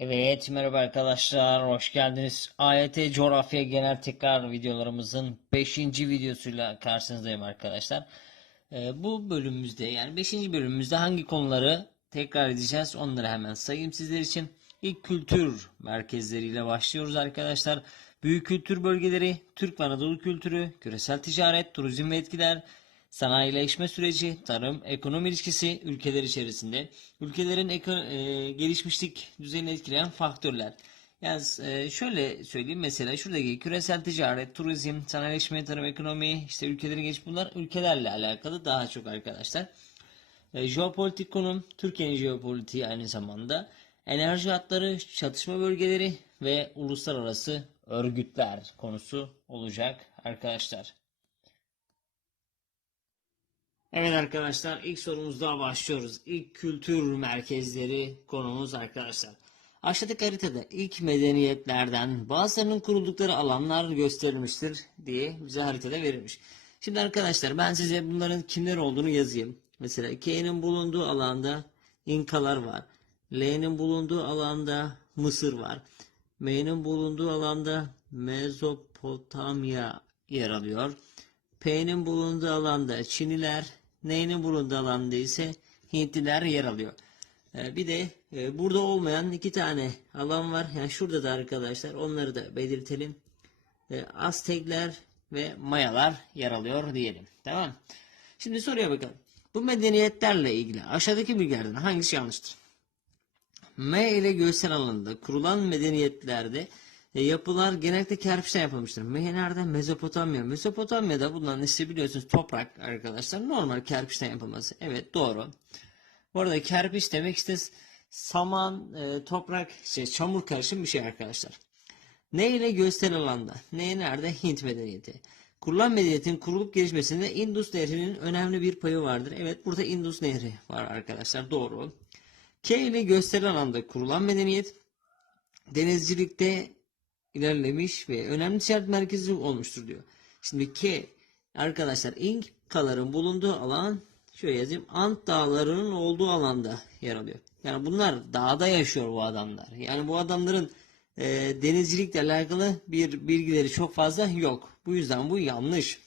Evet merhaba arkadaşlar hoş geldiniz. AYT Coğrafya Genel Tekrar videolarımızın 5. videosuyla karşınızdayım arkadaşlar. Ee, bu bölümümüzde yani 5. bölümümüzde hangi konuları tekrar edeceğiz onları hemen sayayım sizler için. İlk kültür merkezleriyle başlıyoruz arkadaşlar. Büyük kültür bölgeleri, Türk ve Anadolu kültürü, küresel ticaret, turizm ve etkiler, sanayileşme süreci, tarım, ekonomi ilişkisi ülkeler içerisinde, ülkelerin eko- e, gelişmişlik düzeyini etkileyen faktörler. Yani e, şöyle söyleyeyim mesela şuradaki küresel ticaret, turizm, sanayileşme, tarım, ekonomi, işte ülkelerin geç bunlar ülkelerle alakalı daha çok arkadaşlar. E, jeopolitik konum, Türkiye'nin jeopolitiği aynı zamanda, enerji hatları, çatışma bölgeleri ve uluslararası örgütler konusu olacak arkadaşlar. Evet arkadaşlar ilk sorumuzda başlıyoruz. İlk kültür merkezleri konumuz arkadaşlar. Aşağıdaki haritada ilk medeniyetlerden bazılarının kuruldukları alanlar gösterilmiştir diye bize haritada verilmiş. Şimdi arkadaşlar ben size bunların kimler olduğunu yazayım. Mesela K'nin bulunduğu alanda İnkalar var. L'nin bulunduğu alanda Mısır var. M'nin bulunduğu alanda Mezopotamya yer alıyor. P'nin bulunduğu alanda Çiniler, N'nin bulunduğu alanda ise Hintliler yer alıyor. Ee, bir de e, burada olmayan iki tane alan var. Yani şurada da arkadaşlar onları da belirtelim. Ee, Aztekler ve Mayalar yer alıyor diyelim. Tamam. Şimdi soruya bakalım. Bu medeniyetlerle ilgili aşağıdaki bilgilerden hangisi yanlıştır? M ile gösteren alanında kurulan medeniyetlerde e, yapılar genellikle kerpiçten yapılmıştır. M nerede? Mezopotamya. Mezopotamya'da bulunan işte biliyorsunuz toprak arkadaşlar. Normal kerpiçten yapılması. Evet doğru. Bu arada kerpiç demek işte saman, e, toprak, şey, çamur karışım bir şey arkadaşlar. Ne ile gösteren alanda? Ne nerede? Hint medeniyeti. Kurulan medeniyetin kurulup gelişmesinde Indus Nehri'nin önemli bir payı vardır. Evet burada Indus Nehri var arkadaşlar. Doğru. K ile gösterilen anda kurulan medeniyet denizcilikte ilerlemiş ve önemli ticaret merkezi olmuştur diyor. Şimdi K arkadaşlar İnkaların bulunduğu alan şöyle yazayım Ant dağlarının olduğu alanda yer alıyor. Yani bunlar dağda yaşıyor bu adamlar. Yani bu adamların e, denizcilikle alakalı bir bilgileri çok fazla yok. Bu yüzden bu yanlış.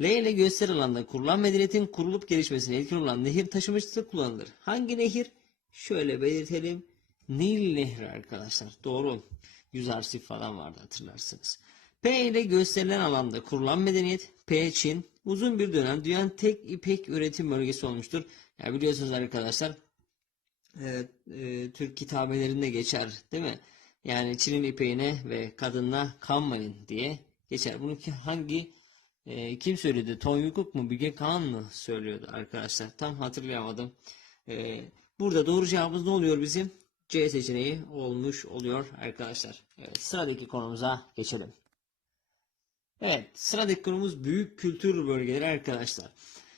L ile gösteri alanda kurulan medeniyetin kurulup gelişmesine etkin olan nehir taşımacılığı kullanılır. Hangi nehir? Şöyle belirtelim. Nil Nehri arkadaşlar. Doğru. Yüz arsif falan vardı hatırlarsınız. P ile gösterilen alanda kurulan medeniyet P Çin uzun bir dönem dünyanın tek ipek üretim bölgesi olmuştur. Ya biliyorsunuz arkadaşlar e, e, Türk kitabelerinde geçer değil mi? Yani Çin'in ipeğine ve kadınla kanmayın diye geçer. Bunu ki hangi e, kim söyledi? Ton Yukuk mu? Bilge Kağan mı söylüyordu arkadaşlar? Tam hatırlayamadım. E, burada doğru cevabımız ne oluyor bizim? C seçeneği olmuş oluyor arkadaşlar. Evet, sıradaki konumuza geçelim. Evet, sıradaki konumuz büyük kültür bölgeleri arkadaşlar.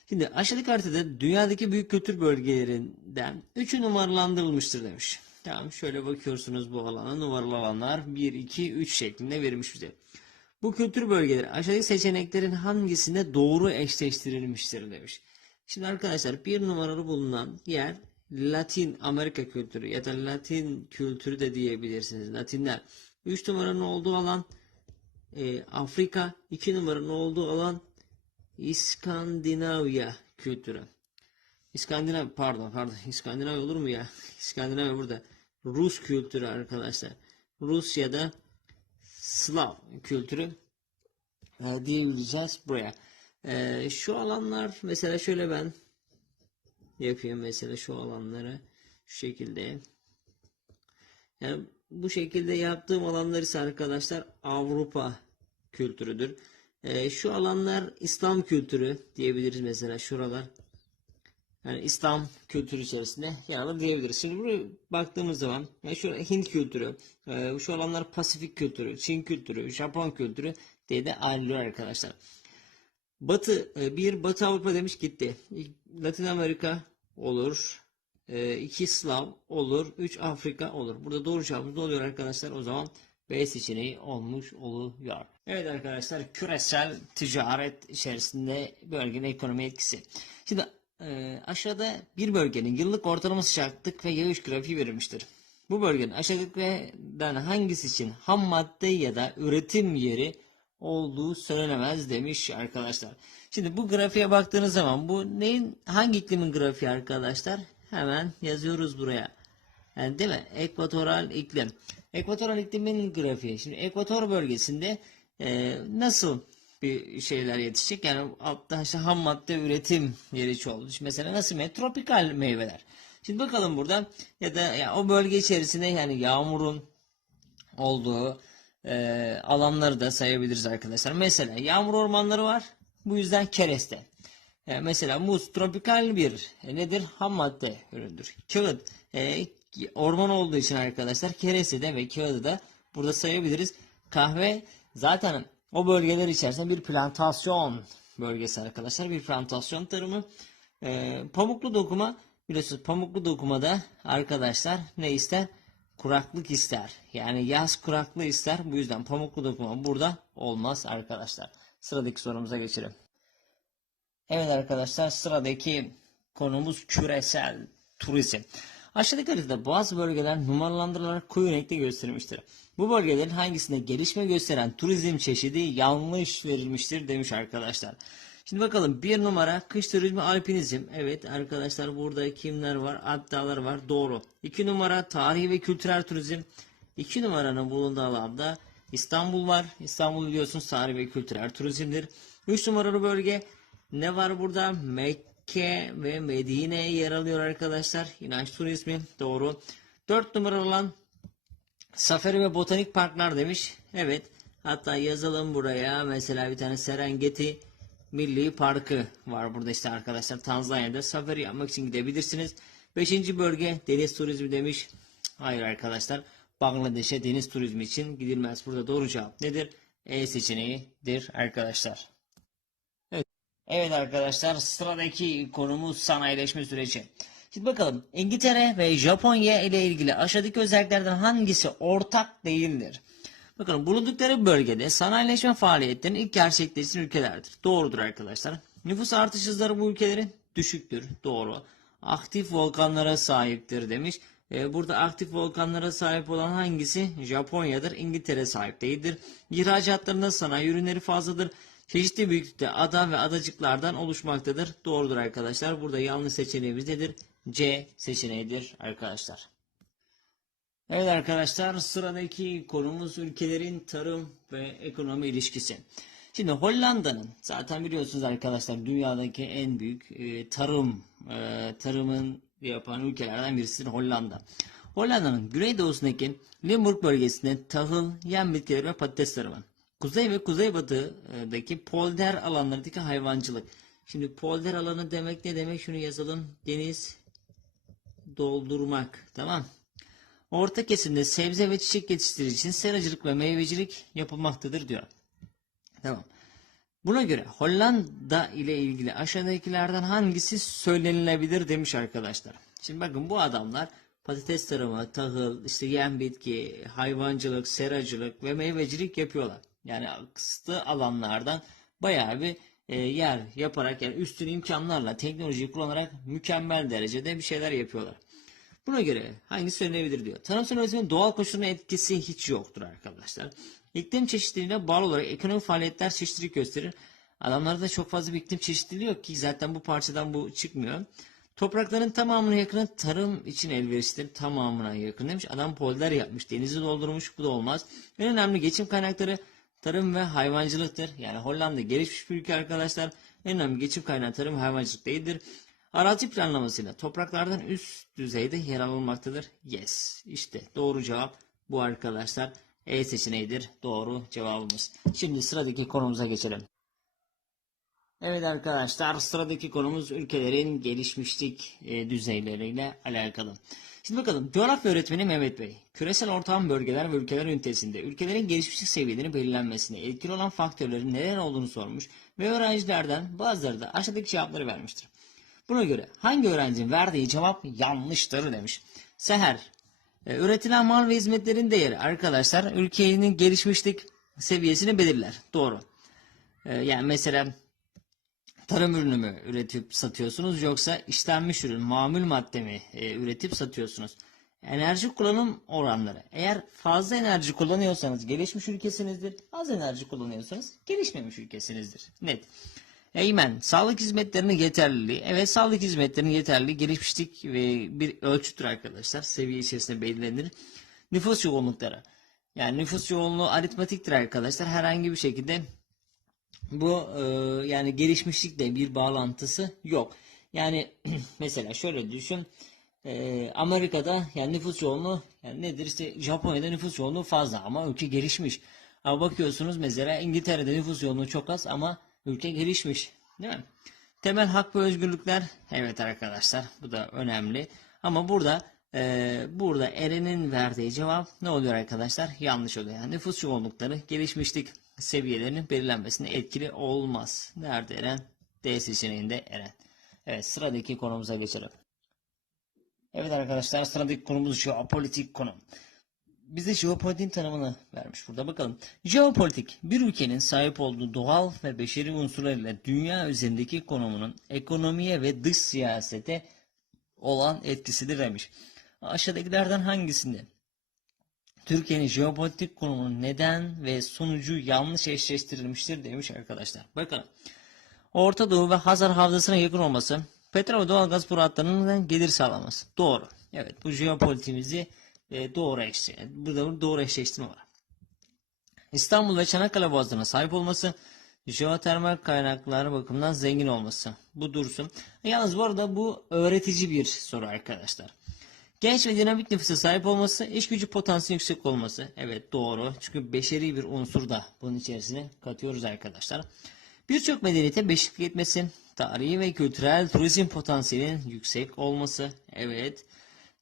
Şimdi aşağıdaki haritada dünyadaki büyük kültür bölgelerinden 3'ü numaralandırılmıştır demiş. Tamam şöyle bakıyorsunuz bu alana numaralı alanlar 1, 2, 3 şeklinde verilmiş bize. Bu kültür bölgeleri aşağıdaki seçeneklerin hangisinde doğru eşleştirilmiştir demiş. Şimdi arkadaşlar bir numaralı bulunan yer Latin Amerika kültürü ya da Latin kültürü de diyebilirsiniz. Latinler. 3 numaranın olduğu alan e, Afrika. 2 numaranın olduğu alan İskandinavya kültürü. İskandinav pardon pardon İskandinav olur mu ya? İskandinav burada. Rus kültürü arkadaşlar. Rusya'da Slav kültürü e, diyebileceğiz buraya. E, şu alanlar mesela şöyle ben yapayım mesela şu alanları şu şekilde. Yani bu şekilde yaptığım alanlar ise arkadaşlar Avrupa kültürüdür. Ee, şu alanlar İslam kültürü diyebiliriz mesela şuralar. Yani İslam kültürü içerisinde yer alır diyebiliriz. Şimdi buraya baktığımız zaman yani şu Hint kültürü, e, şu alanlar Pasifik kültürü, Çin kültürü, Japon kültürü diye de ayrılıyor arkadaşlar. Batı e, bir Batı Avrupa demiş gitti. Latin Amerika olur. 2 Slav olur. 3 Afrika olur. Burada doğru cevabımız ne oluyor arkadaşlar? O zaman B seçeneği olmuş oluyor. Evet arkadaşlar küresel ticaret içerisinde bölgenin ekonomi etkisi. Şimdi e, aşağıda bir bölgenin yıllık ortalama sıcaklık ve yağış grafiği verilmiştir. Bu bölgenin aşağıdakilerden hangisi için ham madde ya da üretim yeri olduğu söylenemez demiş arkadaşlar. Şimdi bu grafiğe baktığınız zaman bu neyin hangi iklimin grafiği arkadaşlar? Hemen yazıyoruz buraya. Yani değil mi? Ekvatoral iklim. Ekvatoral iklimin grafiği. Şimdi ekvator bölgesinde e, nasıl bir şeyler yetişecek? Yani altta işte ham madde üretim yeri çoğaldı. Mesela nasıl meyve? Tropikal meyveler. Şimdi bakalım burada ya da ya o bölge içerisinde yani yağmurun olduğu e, alanları da sayabiliriz arkadaşlar. Mesela yağmur ormanları var. Bu yüzden kereste. E, mesela muz tropikal bir e, nedir? Ham madde üründür. Kağıt e, orman olduğu için arkadaşlar kereste de ve kağıdı da burada sayabiliriz. Kahve zaten o bölgeler içerisinde bir plantasyon bölgesi arkadaşlar. Bir plantasyon tarımı. E, pamuklu dokuma biliyorsunuz pamuklu dokumada arkadaşlar ne ister? Kuraklık ister. Yani yaz kuraklığı ister. Bu yüzden pamuklu dokuma burada olmaz arkadaşlar. Sıradaki sorumuza geçelim. Evet arkadaşlar sıradaki konumuz küresel turizm. Aşağıdaki haritada bazı bölgeler numaralandırılarak koyu renkte gösterilmiştir. Bu bölgelerin hangisinde gelişme gösteren turizm çeşidi yanlış verilmiştir demiş arkadaşlar. Şimdi bakalım bir numara kış turizmi alpinizm. Evet arkadaşlar burada kimler var? Alp var. Doğru. İki numara tarihi ve kültürel turizm. İki numaranın bulunduğu alanda İstanbul var. İstanbul biliyorsunuz tarihi ve kültürel turizmdir. Üç numaralı bölge ne var burada? Mekke ve Medine yer alıyor arkadaşlar. İnanç turizmi. Doğru. Dört numaralı olan Safari ve botanik parklar demiş. Evet. Hatta yazalım buraya. Mesela bir tane Serengeti Milli Parkı var burada işte arkadaşlar. Tanzanya'da safari yapmak için gidebilirsiniz. Beşinci bölge deniz turizmi demiş. Hayır arkadaşlar. Bangladeş'e deniz turizmi için gidilmez. Burada doğru cevap nedir? E seçeneğidir arkadaşlar. Evet. Evet arkadaşlar sıradaki konumuz sanayileşme süreci. Şimdi bakalım İngiltere ve Japonya ile ilgili aşağıdaki özelliklerden hangisi ortak değildir? Bakalım bulundukları bölgede sanayileşme faaliyetlerinin ilk gerçekleştiği ülkelerdir. Doğrudur arkadaşlar. Nüfus artış hızları bu ülkelerin düşüktür. Doğru. Aktif volkanlara sahiptir demiş. Ee, burada aktif volkanlara sahip olan hangisi? Japonya'dır. İngiltere sahip değildir. İhracatlarında sanayi ürünleri fazladır. Çeşitli büyüklükte ada ve adacıklardan oluşmaktadır. Doğrudur arkadaşlar. Burada yanlış seçeneğimiz nedir? C seçeneğidir arkadaşlar. Evet arkadaşlar sıradaki konumuz ülkelerin tarım ve ekonomi ilişkisi. Şimdi Hollanda'nın zaten biliyorsunuz arkadaşlar dünyadaki en büyük e, tarım e, tarımın yapan ülkelerden birisidir Hollanda. Hollanda'nın güneydoğusundaki Limburg bölgesinde tahıl, yem bitkileri ve patates tarımı. Kuzey ve kuzeybatıdaki polder alanlarındaki hayvancılık. Şimdi polder alanı demek ne demek? Şunu yazalım. Deniz doldurmak. Tamam. Orta kesimde sebze ve çiçek yetiştirici için seracılık ve meyvecilik yapılmaktadır diyor. Tamam. Buna göre Hollanda ile ilgili aşağıdakilerden hangisi söylenilebilir demiş arkadaşlar. Şimdi bakın bu adamlar patates tarımı, tahıl, işte yem bitki, hayvancılık, seracılık ve meyvecilik yapıyorlar. Yani kısıtlı alanlardan bayağı bir e, yer yaparak yani üstün imkanlarla teknolojiyi kullanarak mükemmel derecede bir şeyler yapıyorlar. Buna göre hangisi söylenebilir diyor. Tarımsal üretimin doğal koşullarına etkisi hiç yoktur arkadaşlar. İklim çeşitliliğine bağlı olarak ekonomik faaliyetler çeşitlilik gösterir. Adamlarda çok fazla bir iklim çeşitliliği yok ki zaten bu parçadan bu çıkmıyor. Toprakların tamamına yakını tarım için elverişlidir. Tamamına yakın demiş. Adam polder yapmış. Denizi doldurmuş. Bu da olmaz. En önemli geçim kaynakları tarım ve hayvancılıktır. Yani Hollanda gelişmiş bir ülke arkadaşlar. En önemli geçim kaynağı tarım ve hayvancılık değildir. Arazi planlamasıyla topraklardan üst düzeyde yer alınmaktadır. Yes. İşte doğru cevap bu arkadaşlar. E seçeneğidir. Doğru cevabımız. Şimdi sıradaki konumuza geçelim. Evet arkadaşlar sıradaki konumuz ülkelerin gelişmişlik e, düzeyleriyle alakalı. Şimdi bakalım coğrafya öğretmeni Mehmet Bey küresel ortam bölgeler ve ülkeler ünitesinde ülkelerin gelişmişlik seviyelerinin belirlenmesine etkili olan faktörlerin neler olduğunu sormuş ve öğrencilerden bazıları da aşağıdaki cevapları vermiştir. Buna göre hangi öğrencinin verdiği cevap yanlıştır demiş. Seher. E, üretilen mal ve hizmetlerin değeri arkadaşlar ülkenin gelişmişlik seviyesini belirler. Doğru. E, yani mesela tarım ürünü mü üretip satıyorsunuz yoksa işlenmiş ürün, mamul madde mi e, üretip satıyorsunuz? enerji kullanım oranları. Eğer fazla enerji kullanıyorsanız gelişmiş ülkesinizdir. Az enerji kullanıyorsanız gelişmemiş ülkesinizdir. Net. Eymen, sağlık hizmetlerinin yeterliliği. Evet sağlık hizmetlerinin yeterliliği gelişmişlik ve bir ölçüttür arkadaşlar. Seviye içerisinde belirlenir. Nüfus yoğunlukları. Yani nüfus yoğunluğu aritmatiktir arkadaşlar. Herhangi bir şekilde bu e, yani gelişmişlikle bir bağlantısı yok. Yani mesela şöyle düşün. E, Amerika'da yani nüfus yoğunluğu yani nedir işte Japonya'da nüfus yoğunluğu fazla ama ülke gelişmiş. Ama bakıyorsunuz mesela İngiltere'de nüfus yoğunluğu çok az ama ülke gelişmiş. Değil mi? Temel hak ve özgürlükler evet arkadaşlar bu da önemli. Ama burada e, burada Eren'in verdiği cevap ne oluyor arkadaşlar? Yanlış oluyor. Yani nüfus yoğunlukları gelişmişlik seviyelerinin belirlenmesine etkili olmaz. Nerede Eren? D seçeneğinde Eren. Evet sıradaki konumuza geçelim. Evet arkadaşlar sıradaki konumuz jeopolitik konu. Bize jeopolitiğin tanımını vermiş burada bakalım. Jeopolitik bir ülkenin sahip olduğu doğal ve beşeri unsurlarıyla dünya üzerindeki konumunun ekonomiye ve dış siyasete olan etkisidir demiş. Aşağıdakilerden hangisinde Türkiye'nin jeopolitik konumunun neden ve sonucu yanlış eşleştirilmiştir demiş arkadaşlar. Bakalım. Orta Doğu ve Hazar Havzası'na yakın olması, petrol ve doğalgaz boru hatlarının gelir sağlaması. Doğru. Evet bu jeopolitiğimizi e, doğru eşleştirme. Burada doğru eşleştirme var. İstanbul Çanakkale boğazlarına sahip olması, jeotermal kaynaklar bakımından zengin olması. Bu dursun. Yalnız bu arada bu öğretici bir soru arkadaşlar. Genç ve dinamik nüfusa sahip olması, iş gücü potansiyeli yüksek olması. Evet doğru. Çünkü beşeri bir unsur da bunun içerisine katıyoruz arkadaşlar. Birçok medeniyete beşiklik etmesi, tarihi ve kültürel turizm potansiyelinin yüksek olması. Evet.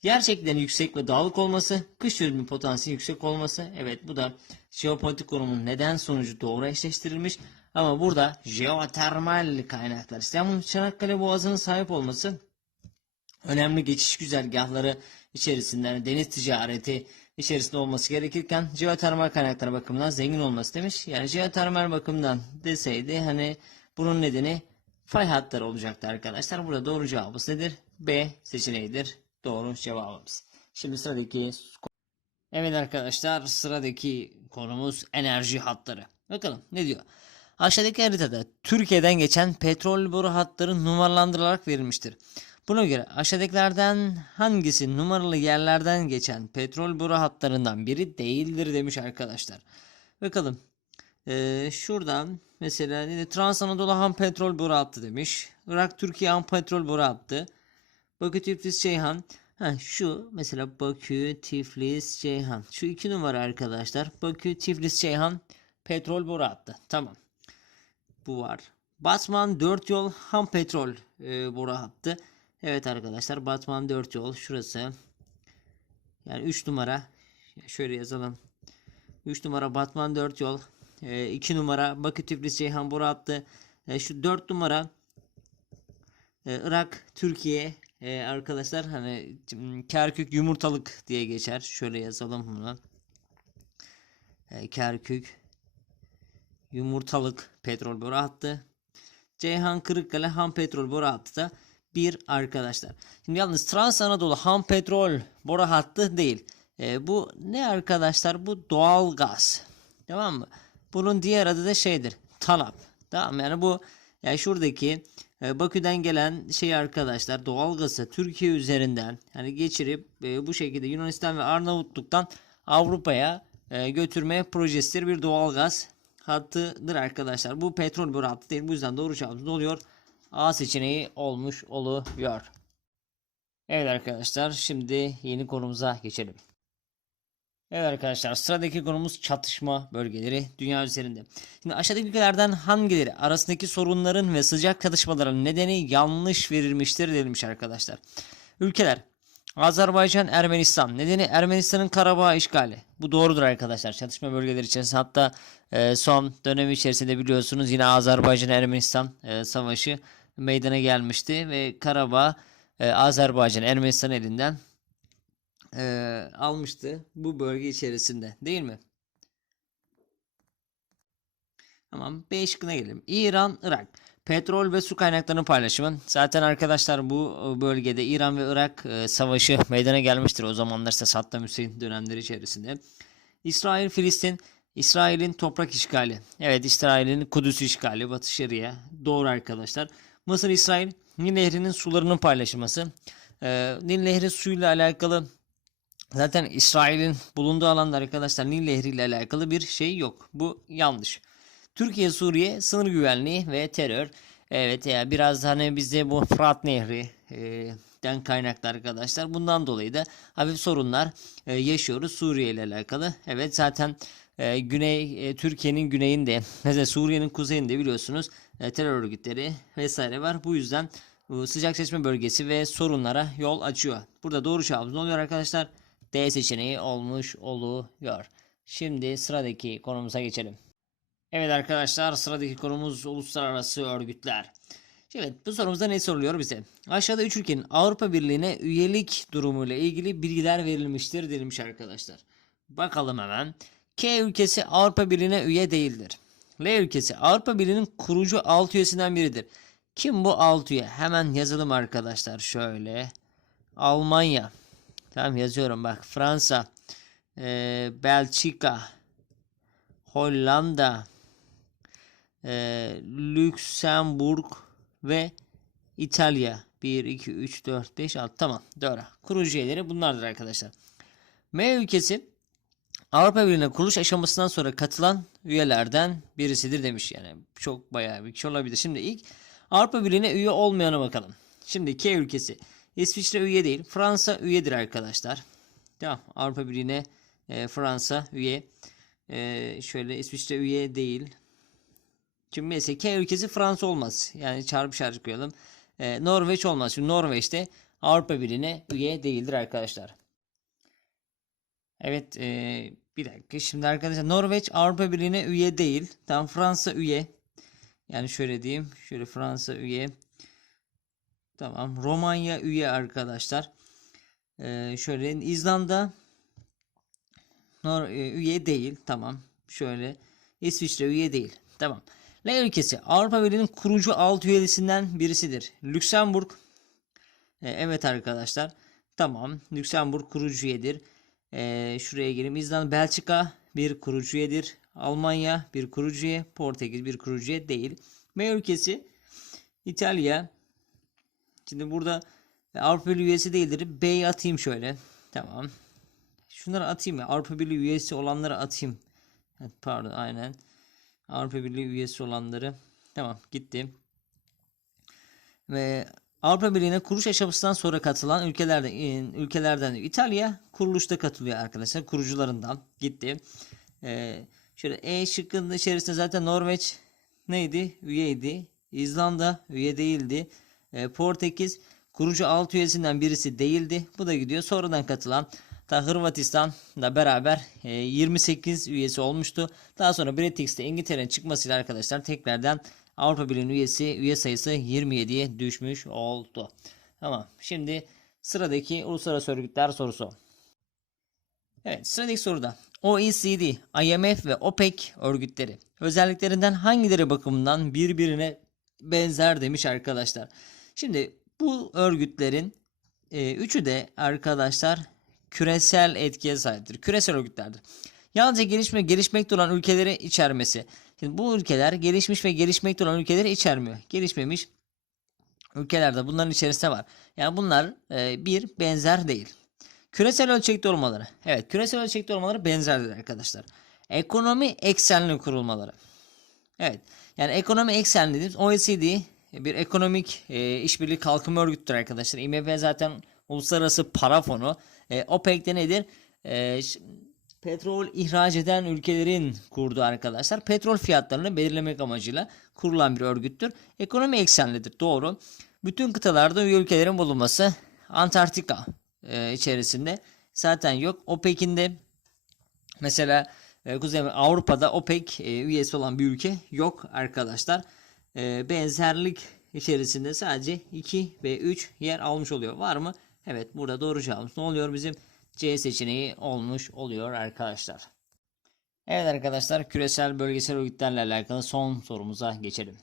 Yer yüksek ve dağlık olması, kış turizmi potansiyeli yüksek olması. Evet bu da jeopolitik konumun neden sonucu doğru eşleştirilmiş. Ama burada jeotermal kaynaklar, İstanbul Çanakkale Boğazı'nın sahip olması önemli geçiş güzergahları içerisinden deniz ticareti içerisinde olması gerekirken jeotermal kaynaklar bakımından zengin olması demiş. Yani jeotermal bakımdan deseydi hani bunun nedeni fay hatları olacaktı arkadaşlar. Burada doğru cevabımız nedir? B seçeneğidir. Doğru cevabımız. Şimdi sıradaki Evet arkadaşlar sıradaki konumuz enerji hatları. Bakalım ne diyor? Aşağıdaki haritada Türkiye'den geçen petrol boru hatları numaralandırılarak verilmiştir. Buna göre aşağıdakilerden hangisi numaralı yerlerden geçen petrol boru hatlarından biri değildir demiş arkadaşlar. Bakalım. Ee, şuradan mesela Trans Anadolu Ham Petrol Boru Hattı demiş. Irak Türkiye Ham Petrol Boru Hattı. Bakü Tiflis Ceyhan. Ha, şu mesela Bakü Tiflis Ceyhan. Şu iki numara arkadaşlar. Bakü Tiflis Ceyhan petrol boru hattı. Tamam. Bu var. Batman 4 yol ham petrol e, boru hattı. Evet arkadaşlar Batman 4 yol şurası. Yani 3 numara. Şöyle yazalım. 3 numara Batman 4 yol. 2 numara Bakü Tiflis Ceyhan boru hattı. E, şu 4 numara e, Irak Türkiye e, arkadaşlar hani Kerkük yumurtalık diye geçer. Şöyle yazalım bunu. E, Kerkük yumurtalık petrol boru hattı. Ceyhan Kırıkkale ham petrol boru hattı da bir arkadaşlar. Şimdi yalnız Trans Anadolu ham petrol boru hattı değil. E, bu ne arkadaşlar? Bu doğal gaz. Tamam mı? Bunun diğer adı da şeydir. Talap. Tamam yani bu yani şuradaki Bakü'den gelen şey arkadaşlar doğalgazı Türkiye üzerinden yani geçirip e, bu şekilde Yunanistan ve Arnavutluk'tan Avrupa'ya e, götürme projesidir bir doğalgaz hattıdır arkadaşlar. Bu petrol boru hattı değil. Bu yüzden doğru cevabımız ne oluyor? A seçeneği olmuş oluyor. Evet arkadaşlar şimdi yeni konumuza geçelim. Evet arkadaşlar sıradaki konumuz çatışma bölgeleri dünya üzerinde. Şimdi aşağıdaki ülkelerden hangileri arasındaki sorunların ve sıcak çatışmaların nedeni yanlış verilmiştir denilmiş arkadaşlar. Ülkeler Azerbaycan, Ermenistan. Nedeni Ermenistan'ın Karabağ işgali. Bu doğrudur arkadaşlar. Çatışma bölgeleri içerisinde hatta e, son dönem içerisinde biliyorsunuz yine Azerbaycan Ermenistan e, savaşı meydana gelmişti ve Karabağ e, Azerbaycan Ermenistan elinden e, almıştı bu bölge içerisinde değil mi? Tamam. B şıkkına gelelim. İran, Irak. Petrol ve su kaynaklarının paylaşımı. Zaten arkadaşlar bu e, bölgede İran ve Irak e, savaşı meydana gelmiştir. O zamanlar ise Saddam Hüseyin dönemleri içerisinde. İsrail, Filistin. İsrail'in toprak işgali. Evet İsrail'in Kudüs işgali. Batı Şeria. Doğru arkadaşlar. Mısır, İsrail. Nil Nehri'nin sularının paylaşılması. Ee, Nil Nehri suyla alakalı zaten İsrail'in bulunduğu alanda arkadaşlar Nil Nehri ile alakalı bir şey yok. Bu yanlış. Türkiye, Suriye sınır güvenliği ve terör. Evet ya biraz hani bizde bu Fırat Nehri e, den kaynaklı arkadaşlar. Bundan dolayı da hafif sorunlar e, yaşıyoruz Suriye ile alakalı. Evet zaten e, Güney e, Türkiye'nin güneyinde mesela Suriye'nin kuzeyinde biliyorsunuz e, terör örgütleri vesaire var. Bu yüzden bu sıcak seçme bölgesi ve sorunlara yol açıyor. Burada doğru cevabımız ne oluyor arkadaşlar? D seçeneği olmuş oluyor. Şimdi sıradaki konumuza geçelim. Evet arkadaşlar sıradaki konumuz uluslararası örgütler. Evet bu sorumuzda ne soruluyor bize? Aşağıda 3 ülkenin Avrupa Birliği'ne üyelik durumuyla ilgili bilgiler verilmiştir denilmiş arkadaşlar. Bakalım hemen. K ülkesi Avrupa Birliği'ne üye değildir. L ülkesi Avrupa Birliği'nin kurucu 6 üyesinden biridir. Kim bu 6 üye? Hemen yazalım arkadaşlar şöyle. Almanya. Tamam yazıyorum bak. Fransa. eee, Belçika. Hollanda. eee, Lüksemburg ve İtalya. 1, 2, 3, 4, 5, 6. Tamam. Doğru. Kurucu üyeleri bunlardır arkadaşlar. M ülkesi Avrupa Birliği'ne kuruluş aşamasından sonra katılan üyelerden birisidir demiş. Yani çok bayağı bir kişi olabilir. Şimdi ilk Avrupa Birliği'ne üye olmayana bakalım. Şimdi K ülkesi. İsviçre üye değil. Fransa üyedir arkadaşlar. Tamam. Avrupa Birliği'ne e, Fransa üye. E, şöyle İsviçre üye değil. Şimdi mesela K ülkesi Fransa olmaz. Yani çarpı şarjı koyalım. E, Norveç olmaz. Şimdi Norveç'te Avrupa Birliği'ne üye değildir arkadaşlar. Evet e, bir dakika şimdi arkadaşlar Norveç Avrupa Birliği'ne üye değil. Tam Fransa üye. Yani şöyle diyeyim. Şöyle Fransa üye. Tamam. Romanya üye arkadaşlar. E, şöyle İzlanda Nor e, üye değil. Tamam. Şöyle İsviçre üye değil. Tamam. L ülkesi Avrupa Birliği'nin kurucu 6 üyesinden birisidir. Lüksemburg e, evet arkadaşlar. Tamam. Lüksemburg kurucu üyedir. E, şuraya gelin. İzlanda, Belçika bir kurucu üyedir. Almanya bir kurucu üye. Portekiz bir kurucu üye değil. M ülkesi İtalya. Şimdi burada e, Avrupa Birliği üyesi değildir. B'yi atayım şöyle. Tamam. Şunları atayım ya. Avrupa Birliği üyesi olanları atayım. Pardon aynen. Avrupa Birliği üyesi olanları. Tamam gitti. Ve Avrupa Birliği'ne kuruluş aşamasından sonra katılan ülkelerden ülkelerden İtalya kuruluşta katılıyor arkadaşlar. Kurucularından gitti. Ee, şöyle E şıkkının içerisinde zaten Norveç neydi? Üyeydi. İzlanda üye değildi. Ee, Portekiz kurucu 6 üyesinden birisi değildi. Bu da gidiyor. Sonradan katılan ta Hırvatistan'la beraber e, 28 üyesi olmuştu. Daha sonra Bretix'te İngiltere'nin çıkmasıyla arkadaşlar tekrardan Avrupa Birliği'nin üyesi üye sayısı 27'ye düşmüş oldu. Tamam. Şimdi sıradaki uluslararası örgütler sorusu. Evet sıradaki soruda OECD, IMF ve OPEC örgütleri özelliklerinden hangileri bakımından birbirine benzer demiş arkadaşlar. Şimdi bu örgütlerin e, üçü de arkadaşlar küresel etkiye sahiptir. Küresel örgütlerdir. Yalnızca gelişme gelişmekte olan ülkeleri içermesi. Şimdi bu ülkeler gelişmiş ve gelişmekte olan ülkeleri içermiyor. Gelişmemiş ülkelerde bunların içerisinde var. Yani bunlar e, bir benzer değil. Küresel ölçekte olmaları. Evet küresel ölçekte olmaları benzerdir arkadaşlar. Ekonomi eksenli kurulmaları. Evet yani ekonomi eksenli dediğimiz OECD bir ekonomik e, işbirliği kalkınma örgütüdür arkadaşlar. IMF zaten uluslararası para fonu. E, OPEC de nedir? E, petrol ihraç eden ülkelerin kurduğu arkadaşlar. Petrol fiyatlarını belirlemek amacıyla kurulan bir örgüttür. Ekonomi eksenlidir. Doğru. Bütün kıtalarda üye ülkelerin bulunması Antarktika e, içerisinde zaten yok. OPEC'in de mesela e, Kuzey Avrupa'da OPEC e, üyesi olan bir ülke yok arkadaşlar. E, benzerlik içerisinde sadece 2 ve 3 yer almış oluyor. Var mı? Evet burada doğru cevabımız ne oluyor bizim? C seçeneği olmuş oluyor arkadaşlar. Evet arkadaşlar küresel bölgesel örgütlerle alakalı son sorumuza geçelim.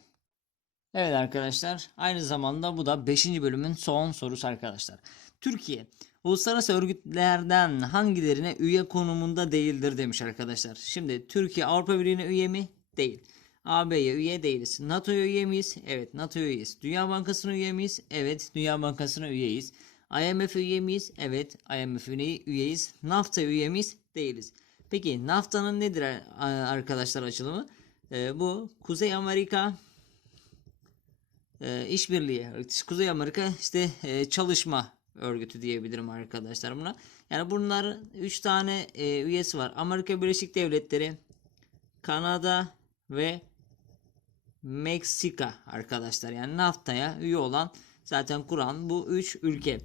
Evet arkadaşlar aynı zamanda bu da 5. bölümün son sorusu arkadaşlar. Türkiye uluslararası örgütlerden hangilerine üye konumunda değildir demiş arkadaşlar. Şimdi Türkiye Avrupa Birliği'ne üye mi? Değil. AB'ye üye değiliz. NATO'ya üye miyiz? Evet NATO'ya üyeyiz. Dünya Bankası'na üye miyiz? Evet Dünya Bankası'na üyeyiz. IMF üye miyiz? Evet IMF'e üyeyiz. NAFTA üye miyiz? Değiliz. Peki NAFTA'nın nedir arkadaşlar açılımı? Ee, bu Kuzey Amerika e, işbirliği. Kuzey Amerika işte e, çalışma örgütü diyebilirim arkadaşlar buna. Yani bunlar 3 tane e, üyesi var. Amerika Birleşik Devletleri, Kanada ve Meksika arkadaşlar. Yani NAFTA'ya üye olan zaten kuran bu 3 ülke.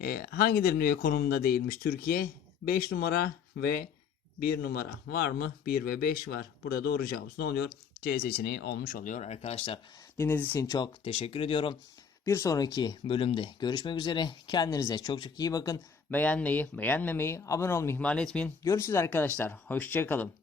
E, hangilerinin üye konumunda değilmiş Türkiye? 5 numara ve 1 numara var mı? 1 ve 5 var. Burada doğru cevabımız ne oluyor? C seçeneği olmuş oluyor arkadaşlar. Dinlediğiniz için çok teşekkür ediyorum. Bir sonraki bölümde görüşmek üzere. Kendinize çok çok iyi bakın. Beğenmeyi, beğenmemeyi, abone olmayı ihmal etmeyin. Görüşürüz arkadaşlar. Hoşçakalın.